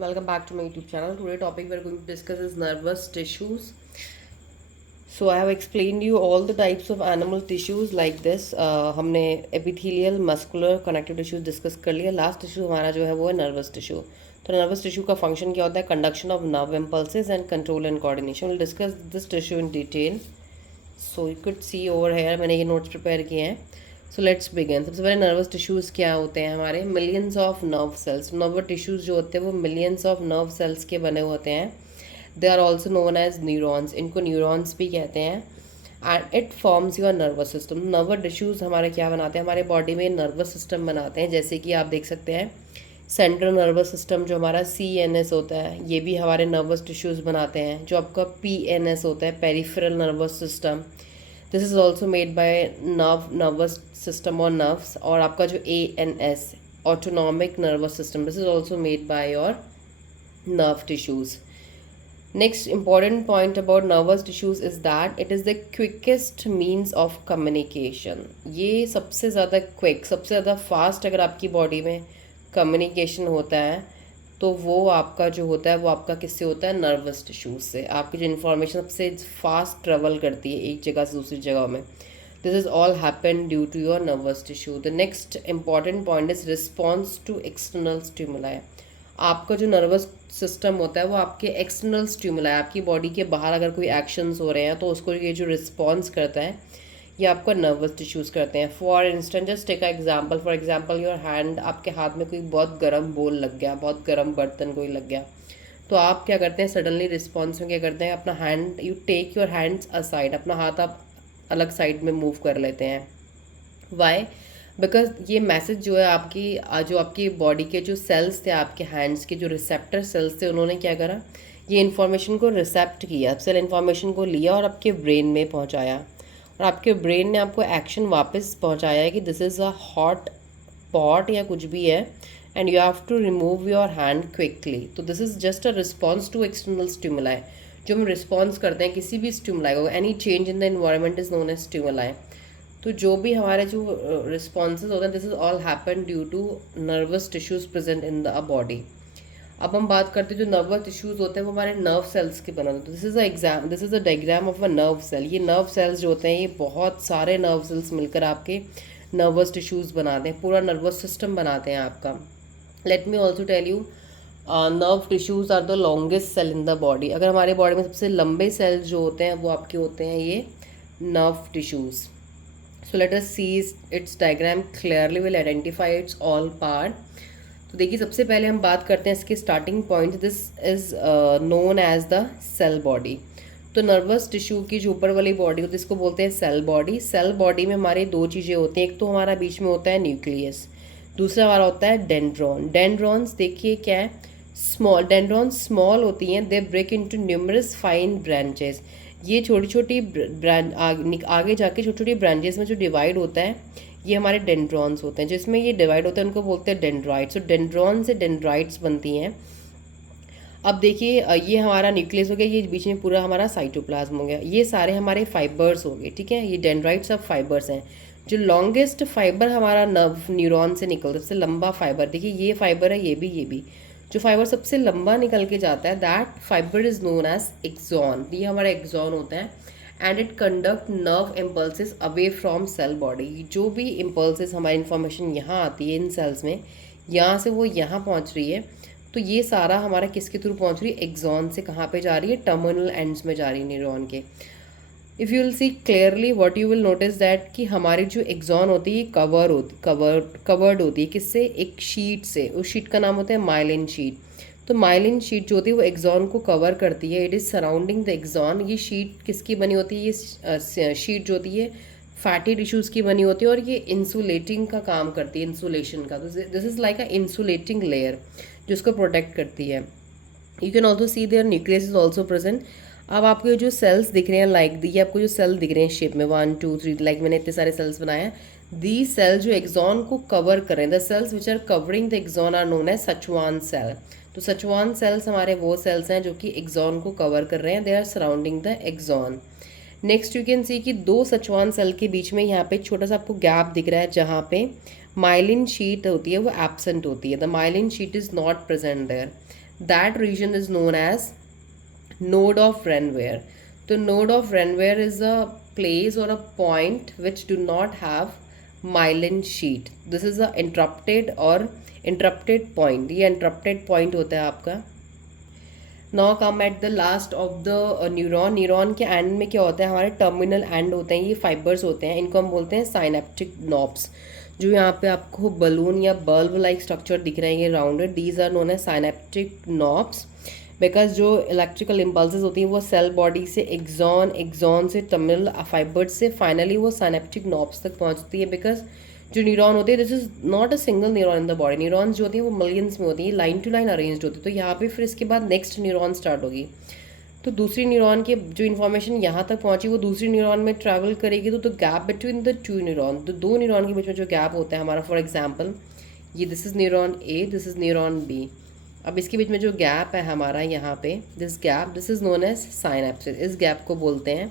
Welcome back to my YouTube channel. Today topic we are going to discuss is nervous tissues. So I have explained you all the types of animal tissues like this. हमने epithelial, muscular, connective tissues discuss कर लिया. Last tissue हमारा जो है वो है nervous tissue. तो nervous tissue का function क्या होता है? Conduction of nerve impulses and control and coordination. We'll discuss this tissue in detail. So you could see over here मैंने ये notes prepare किए हैं. So let's begin. सबसे पहले नर्वस टिश्यूज़ क्या होते हैं हमारे? Millions of nerve cells. Nerve tissues जो होते हैं वो मिलियंस ऑफ नर्व सेल्स के बने होते हैं. They are also known as neurons. इनको न्यूरॉन्स भी कहते हैं. And it forms your nervous system. Nerve tissues हमारे क्या बनाते हैं? हमारे बॉडी में नर्वस सिस्टम बनाते हैं. जैसे कि आप देख सकते हैं सेंट्रल नर्वस सिस्टम जो हमारा CNS होता है, ये भी हमारे नर्वस टिश्यूज़ बनाते हैं. जो आपका PNS होता है, peripheral nervous system, this is also made by nervous system और नर्व्स. और आपका जो ANS, autonomic nervous system, this is also made by your nerve tissues. Next important point about nervous tissues is that it is the quickest means of communication. ये सबसे ज़्यादा quick, सबसे ज़्यादा fast अगर आपकी बॉडी में कम्युनिकेशन होता है तो वो आपका जो होता है वो आपका किससे होता है? नर्वस टिश्यूज से. आपकी जो इन्फॉर्मेशन सबसे फास्ट ट्रेवल करती है एक जगह से दूसरी जगह में. This is all happen due to your nervous tissue. The next important point is response to external stimuli. आपका जो नर्वस सिस्टम होता है वो आपके एक्सटर्नल स्टिमुलाई, आपकी बॉडी के बाहर अगर कोई एक्शंस हो रहे हैं तो उसको ये जो रिस्पॉन्स करता है ये आपका नर्वस टिश्यूज़ करते हैं. For instant just take example. For example your hand, आपके हाथ में कोई बहुत गर्म बोल लग गया, बहुत गर्म बर्तन कोई लग गया, तो आप क्या करते हैं? सडनली रिस्पॉन्स में क्या करते हैं? अपना hand, you take your hands aside, अपना हाथ आप अलग साइड में मूव कर लेते हैं. वाई? बिकॉज ये मैसेज जो है जो आपकी बॉडी के जो सेल्स थे, आपके हैंड्स के जो रिसेप्टर सेल्स थे, उन्होंने क्या करा? ये इन्फॉर्मेशन को रिसेप्ट किया, सेल इन्फॉर्मेशन को लिया और आपके ब्रेन में पहुंचाया. और आपके ब्रेन ने आपको एक्शन वापस पहुंचाया है कि this is a hot pot या कुछ भी है and you have to remove your hand quickly. तो this is just a response to external stimuli. जो हम रिस्पॉन्स करते हैं किसी भी स्टिमुलाई को, any change in the environment is known as stimuli. तो जो भी हमारे जो रिस्पॉन्सेज होते हैं, this is all happen due to nervous tissues present in the body. अब हम बात करते हैं जो नर्वस टिश्यूज होते हैं वो हमारे नर्व सेल्स के बने होते हैं. This is a diagram of a nerve cell. ये नर्व सेल्स जो होते हैं ये बहुत सारे नर्व सेल्स मिलकर आपके नर्वस टिश्यूज बनाते हैं, पूरा नर्वस सिस्टम बनाते हैं आपका. Let me also tell you, nerve tissues are the longest cell in the body. अगर हमारे बॉडी में सबसे लंबे सेल्स जो होते हैं वो आपके होते हैं ये nerve tissues. So let us see its diagram clearly, will identify its all part. तो देखिए सबसे पहले हम बात करते हैं इसके starting point. This is known as the cell body. तो नर्वस टिश्यू की जो ऊपर वाली बॉडी होती है इसको बोलते हैं सेल बॉडी. सेल बॉडी में हमारे दो चीज़ें होती हैं. एक तो हमारा बीच में होता है न्यूक्लियस, दूसरा हमारा होता है डेंड्रॉन. डेंड्रॉन्स देखिए क्या है? स्मॉल. डेंड्रॉन्स स्मॉल होती हैं. They break into numerous fine branches. ये छोटी छोटी आगे जाके छोटी छोटी ब्रांचेस में जो डिवाइड होता है ये हमारे डेंड्रॉन्स होते हैं. जिसमें ये डिवाइड होते हैं उनको बोलते हैं डेंड्राइट्स. तो डेंड्रॉन से डेंड्राइट्स बनती हैं. अब देखिए ये हमारा न्यूक्लियस हो गया, ये बीच में पूरा हमारा साइटोप्लाज्म हो गया. ये सारे हमारे फाइबर्स हो गए, ठीक है. ये डेंड्राइट्स सब फाइबर्स हैं. जो लॉन्गेस्ट फाइबर हमारा नर्व न्यूरॉन से निकलता है, सबसे लंबा फाइबर देखिए ये फाइबर है, ये भी. जो फाइबर सबसे लंबा निकल के जाता है that fibre is known as axon. ये हमारा एक्सॉन होता है. And it conduct nerve impulses away from cell body. जो भी इम्पल्सेस हमारी इन्फॉर्मेशन यहाँ आती है इन सेल्स में, यहाँ से वो यहाँ पहुँच रही है. तो ये सारा हमारा किसके थ्रू पहुँच रही है? एक्सॉन से. कहाँ पे जा रही है? टर्मिनल एंड्स में जा रही है न्यूरॉन के. If you will see clearly what you will notice that कि हमारी जो एक्सॉन होती है कवर्ड होती है किससे? एक शीट से. उस शीट का नाम होता है माइलिन शीट. तो माइलिन शीट जो होती है वो एक्सॉन को कवर करती है. It is surrounding the axon. ये शीट किसकी बनी होती है? ये शीट जो होती है फैटी टिश्यूज़ की बनी होती है और ये इंसुलेटिंग का काम करती है, इंसुलेशन का. तो this is like a insulating layer जो इसको प्रोटेक्ट करती है. You can also see there nucleus is also present. अब आपको जो सेल्स दिख रहे हैं लाइक ये आपको जो सेल दिख रहे हैं शेप में 1 2 3, लाइक मैंने इतने सारे सेल्स बनाए हैं. दी सेल्स जो एक्सॉन को कवर कर रहे हैं, the cells which are covering the axon are known as Schwann cell. तो सचुआन सेल्स हमारे वो सेल्स हैं जो कि एक्सॉन को कवर कर रहे हैं. They are surrounding the axon. Next you can see कि दो सचुआन सेल के बीच में यहाँ पे छोटा सा आपको गैप दिख रहा है जहाँ पे माइलिन शीट होती है वो एब्सेंट होती है. The myelin sheet is not present there. That region is known as node of Renwier. The node of Renwier is a place or a point which do not have myelin sheet. This is a interrupted point. ये interrupted point होता है आपका. Now come at the last of the neuron. Neuron के and में क्या होता है, हमारे टर्मिनल एंड होते हैं, ये फाइबर्स होते हैं, इनको हम बोलते हैं साइनेप्टिक नॉब्स. जो यहाँ पे आपको बलून या बल्ब लाइक स्ट्रक्चर दिख रहे हैं ये rounded, these are known as synaptic knobs. Because जो इलेक्ट्रिकल इम्पल्सेस होती हैं वो सेल बॉडी से एक्सॉन से टर्मिनल फाइबर्स से फाइनली वो साइनेप्टिक नॉब्स तक पहुँचती है. बिकॉज जो न्यूरॉन होते हैं, this is not a single neuron in the body. Neurons जो होती हैं वो मिलियंस में होती हैं, लाइन टू लाइन अरेंज्ड होती है. तो यहाँ पे फिर इसके बाद नेक्स्ट न्यूरॉन स्टार्ट होगी. तो दूसरी न्यूरॉन के जो इन्फॉर्मेशन यहाँ तक पहुँची वो दूसरी न्यूरॉन में ट्रैवल करेगी. तो gap between the two neuron, तो दो न्यूरॉन के बीच में जो गैप होता है हमारा, फॉर एग्जाम्पल ये this is neuron A, this is neuron B. अब इसके बीच में जो गैप है हमारा यहाँ पे, this is known as synapsis. इस गैप को बोलते हैं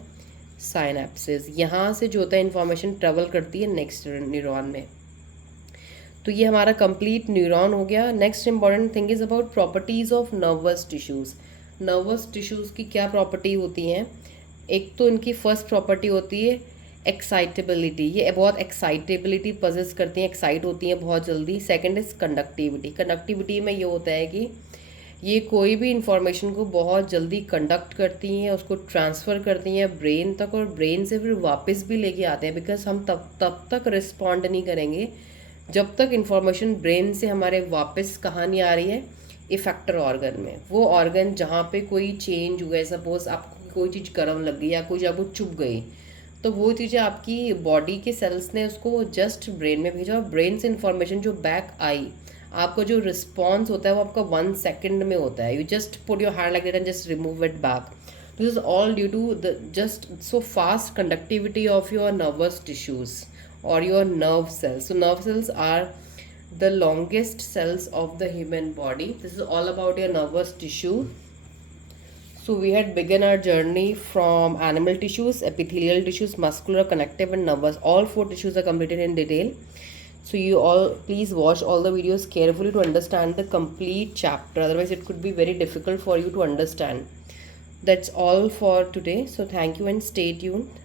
साइनेप्सिस. यहाँ से जो होता है इन्फॉर्मेशन ट्रेवल करती है नेक्स्ट न्यूरॉन में. तो ये हमारा कंप्लीट न्यूरॉन हो गया. Next important thing is about properties of nervous tissues. Nervous tissues की क्या प्रॉपर्टी होती हैं. एक तो इनकी फर्स्ट प्रॉपर्टी होती है एक्साइटेबिलिटी. ये बहुत एक्साइटेबिलिटी पजेस करती हैं, एक्साइट होती हैं बहुत जल्दी. Second is conductivity. कंडक्टिविटी में ये होता है कि ये कोई भी इंफॉर्मेशन को बहुत जल्दी कंडक्ट करती हैं, उसको ट्रांसफ़र करती हैं ब्रेन तक, और ब्रेन से फिर वापस भी लेके आते हैं. बिकॉज हम तब तक रिस्पॉन्ड नहीं करेंगे जब तक इंफॉर्मेशन ब्रेन से हमारे वापस कहाँ नहीं आ रही है, इफेक्टर ऑर्गन में. वो ऑर्गन जहाँ पे कोई चेंज हुआ है, सपोज आपको कोई चीज़ गर्म लग गई या कोई आपको चुभ गई, तो वो चीज़ें आपकी बॉडी के सेल्स ने उसको जस्ट ब्रेन में भेजा, और ब्रेन से इंफॉर्मेशन जो बैक आई, आपका जो रिस्पॉन्स होता है वो आपका 1 सेकेंड में होता है. You just put your hand like that and just remove it back. This is all due to the just so fast conductivity of your nervous tissues or your nerve cells. So nerve cells are the longest cells of the human body. This is all about your nervous tissue. So we had begun our journey from animal tissues, epithelial tissues, muscular, connective and nervous. All 4 tissues are completed in detail. So you all please watch all the videos carefully to understand the complete chapter. Otherwise it could be very difficult for you to understand. That's all for today. So thank you and stay tuned.